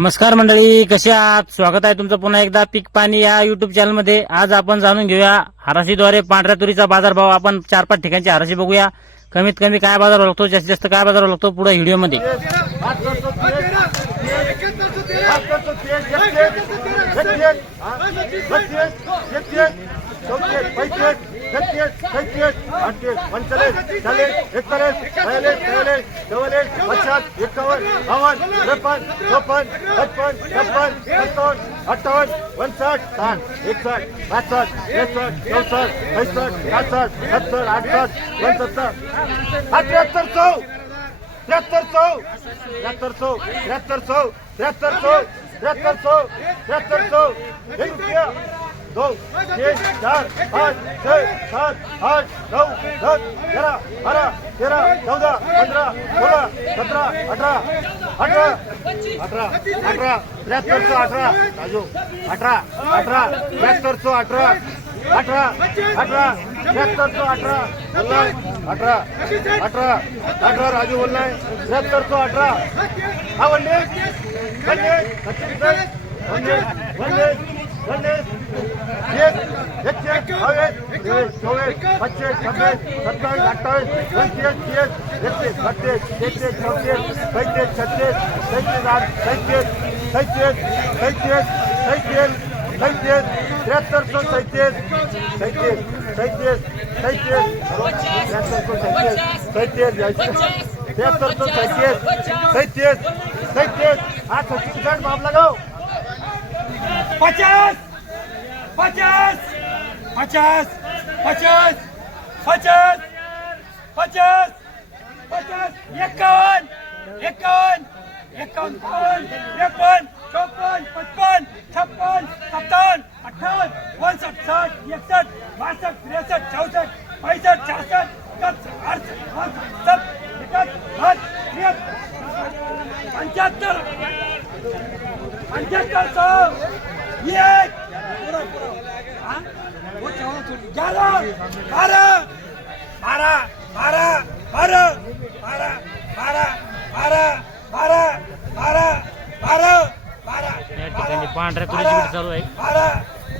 नमस्कार मंडळी कसे आहात स्वागत आहे तुमचं पुन्हा एकदा पीक पाणी या युट्यूब चॅनलमध्ये आज आपण जाणून घेऊया हराशीद्वारे पांढऱ्या तुरीचा बाजारभाव आपण चार पाच ठिकाणची हराशी बघूया कमीत कमी काय बाजार लागतो जास्तीत जास्त काय बाजार लागतो पुढे व्हिडिओमध्ये छत्तीस छत्तीस चौतीस पैंतीस छत्तीस सैतीस अठतीस पंचेचाळीस चाळीस एकतालीस बयालीस तेरालीस चौवालीस पचास एकावन्न बावन्न त्रेपन्न चौपन्न छप्पन छप्पन सत्तावन्न अठ्ठावन्न पंचाठ साठ एकसठ पासष्ट त्रेसष्ट चौसष्ट पैसष्ट सासष्ट सत्तर अठसष्ट पंच्याहत्तर अठ्याहत्तर चौ त्र्याहत्तर चौ त्र्याहत्तर चौ त्र्याहत्तर चौ त्र्याहत्तर चौ त्र्याहत्तर सौ त्र्याहत्तर सौ एक रुपया तीन चार पाँच छः सात आठ नौ दस ग्यारह बारह तेरह चौदह पंद्रह सोलह सत्रह अठारह अठारह अठारह अठारह त्र्याहत्तर सौ अठारह राजू अठारह अठारह त्र्याहत्तर सौ अठारह अठारह अठारह त्र्याहत्तर सौ अठारह बोलना अठारह अठारह अठारह अठारह राजू बोलना सौ अठारह हाँ वनडे सत्तेचाळीस वनडे वनडे वनडे एक एकशे बावीस तेवीस चोवीस पच्चीस छब्बीस सत्तावीस अठ्ठावीस पंचवीस तीस एकतीस बत्तीस तेहतीस चौतीस पैतीस छत्तीस सैतीस आठ सैतीस सैतीस सैतीस सैतीस सैतीस त्र्याहत्तर सौ सैतीस सैतीस सैतीस सैतीस त्र्याहत्तर सौ सैतीस सैतीस त्र्याहत्तर सौ सैतीस सैतीस सैतीस पचास पचास पचास पचास पचास पचास पचास एकावन्न एकावन्न एकावन्न त्रेपन्न चौपन्न पचपन्न छप्पन सत्तावन्न अठ्ठावन्न पंसठ साठ एकसठ बासष्ट त्रेसष्ट चौसष्ट पैसष्ट छासष्ट एकसष्ट अडसष्ट सत्तर एकाहत्तर बहात्तर, त्र्याहत्तर पंच्याहत्तर पंच्याहत्तर सौ एक हा? ग्यारह बारह बारह बारह बारह बारह बारह बारह बारह बारह बारह बारह या ठिकाणी पांढऱ्या तुरीची बीट चालू आहे बारह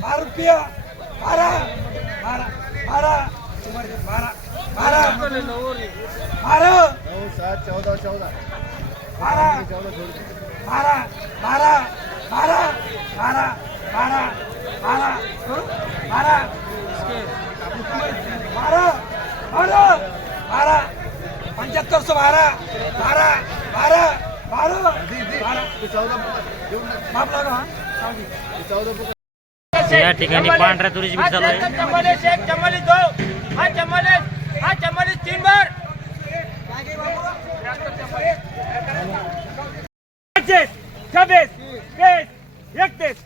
बारह रुपया बारह बारह बारह बारह बारह बारह चौदा चौदा बारह बारह बारह बारह बारह बारह बारह बारह बारह बारह बारह पंच्याहत्तर सौ बारह बारह बारह बारह बारह माप लगा हाँ? या ठिकाणी पांढऱ्या तुरीची बीट चालू आहे चम्मच एक चम्मच दो हा चम्मच हा चम्मच तीन बार पच्चीस छब्बीस तीस इकतीस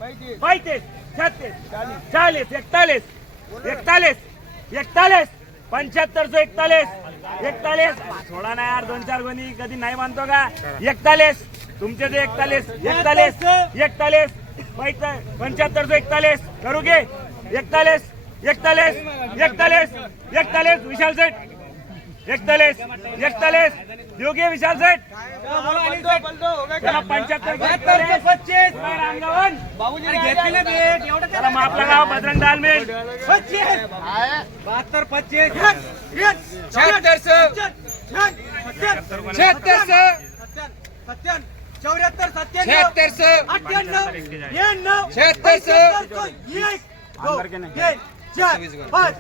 पैंतीस छत्तीस चालीस इकतालीस इकतालीस इकतालीस पंच्याहत्तर सो इकतालीस एकतालीस. थोडा नाही यार दोन चार गोणी कधी नाही मानतो का? एकतालीस तुमचे जे एकतालीस एकतालीस एकतालीस पंच्याहत्तर सो एकतालीस. करू घे. एकतालीस एकतालीस एकतालीस एकतालीस विशाल सेठ. एकतालीस एकतालीस. योग्य विशाल सेट पंच्याहत्तर त्याला आपलं गाव बजरंग दाल मिळेल. पच्चीस बहात्तर पच्चीस छत्तर चौऱ्याहत्तर सत्त्याण्णव अठ्ठ्याण्णव. शहात्तर पाच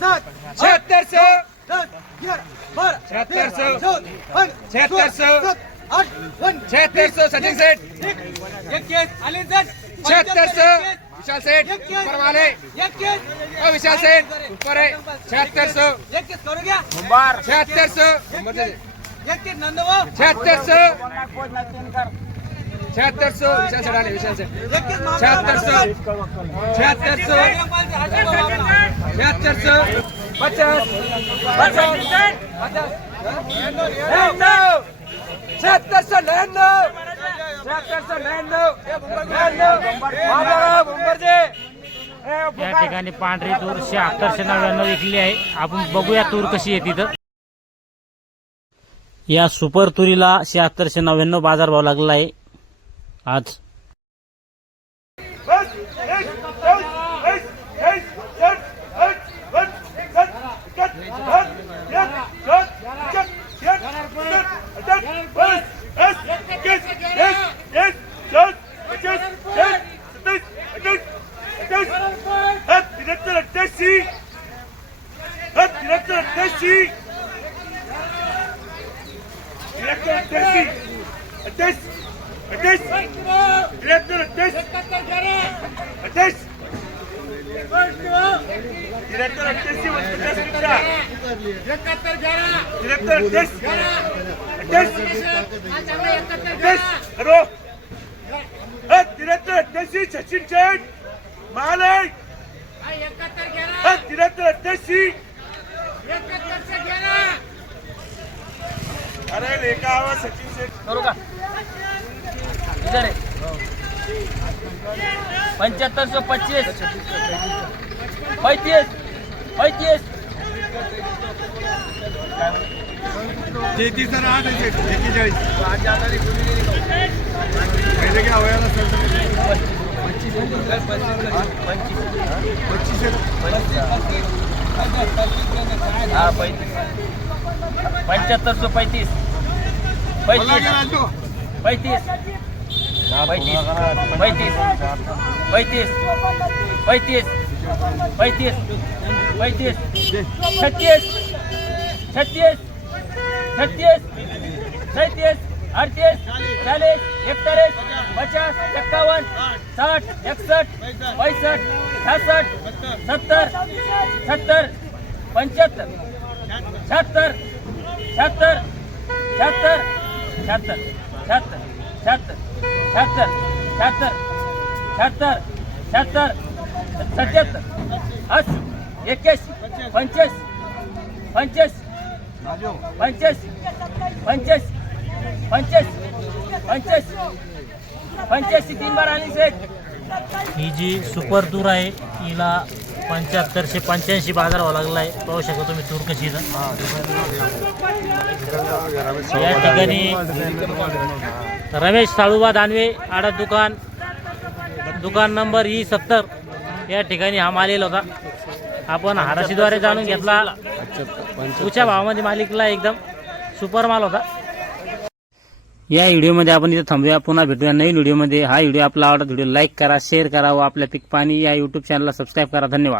सात. छिहत्तर सौ छिहत्तर सौ छिहत्तर सौ सचिन सेठ छिहत्तर सौ विशाल सेठ ऊपर है छिहत्तर सौ छिहत्तर सौ छिहत्तर सौ छिहत्तर सौ विशाल सेठ आले विशाल सेठ छिहत्तर सौ छिहत्तर सौ छिहत्तर सौ पचास पचास नव्याण्णव सौ नव्याण्णव शहात्तर सौ या ठिकाणी पांढरी तूर शहात्तरशे नव्याण्णव विकली आहे. आपण बघूया तूर कशी आहे तिथं. या सुपर तुरीला शहात्तरशे नव्याण्णव बाजारभाव लागला आहे. आज देशी रत्न देशी. रत्न देशी अध्यक्ष अध्यक्ष रत्न अध्यक्ष अध्यक्ष डिरेक्टर अध्यक्ष पचास रुपया डिरेक्टर अध्यक्ष अध्यक्ष अध्यक्ष हॅलो डिरेक्टर अध्यक्ष सचिन शेठ महालय पंच्याहत्तर सौ पच्चीस. पैतीस. पैतीस. तेहतीस आठ आहे शेठ, एक्केचाळीस. पहिले काय वयाला हा पैतीस. पंच्याहत्तर सौ पैतीस. पैतीस पैतीस. पैतीस पैतीस पैतीस पैतीस पैतीस पैतीस छत्तीस छत्तीस छत्तीस सैतीस अडतीस चाळीस एकतालीस पचास एक्कावन्न साठ एकसष्ट पैसष्ट छासष्ट सत्तर सत्तर पंच्याहत्तर शहात्तर शहात्तर शहात्तर शहात्तर शहात्तर शहात्तर शहात्तर शहात्तर शहात्तर शहात्तर सत्याहत्तर अशी एक्क्याऐंशी पंच्याऐंशी पंच्याऐंशी पंच्याऐंशी पंच्याऐंशी पंच्याऐंशी पंच्याऐंशी पंच्याऐंशी तीन बार आली सेठ ही जी सुपर तूर आहे हिला पंच्याहत्तरशे पंच्याऐंशी बाजार व्हावा लागला आहे. पाहू शकता तुम्ही तूर कशी या ठिकाणी रमेश साळुबा दानवे आडा दुकान. दुकान नंबर ई सत्तर. या ठिकाणी हा माल येईल होता. आपण हाराशीद्वारे जाणून घेतला. उच्या भावामध्ये मालिकला एकदम सुपर माल होता. या व्हिडिओमध्ये आपण इथे थांबूया. पुन्हा भेटूया नवीन व्हिडिओमध्ये. हा व्हिडिओ आपला आवडत व्हिडिओ लाईक करा शेअर करा व आपल्या पिक पाणी या युट्यूब चॅनलला सबस्क्राईब करा. धन्यवाद.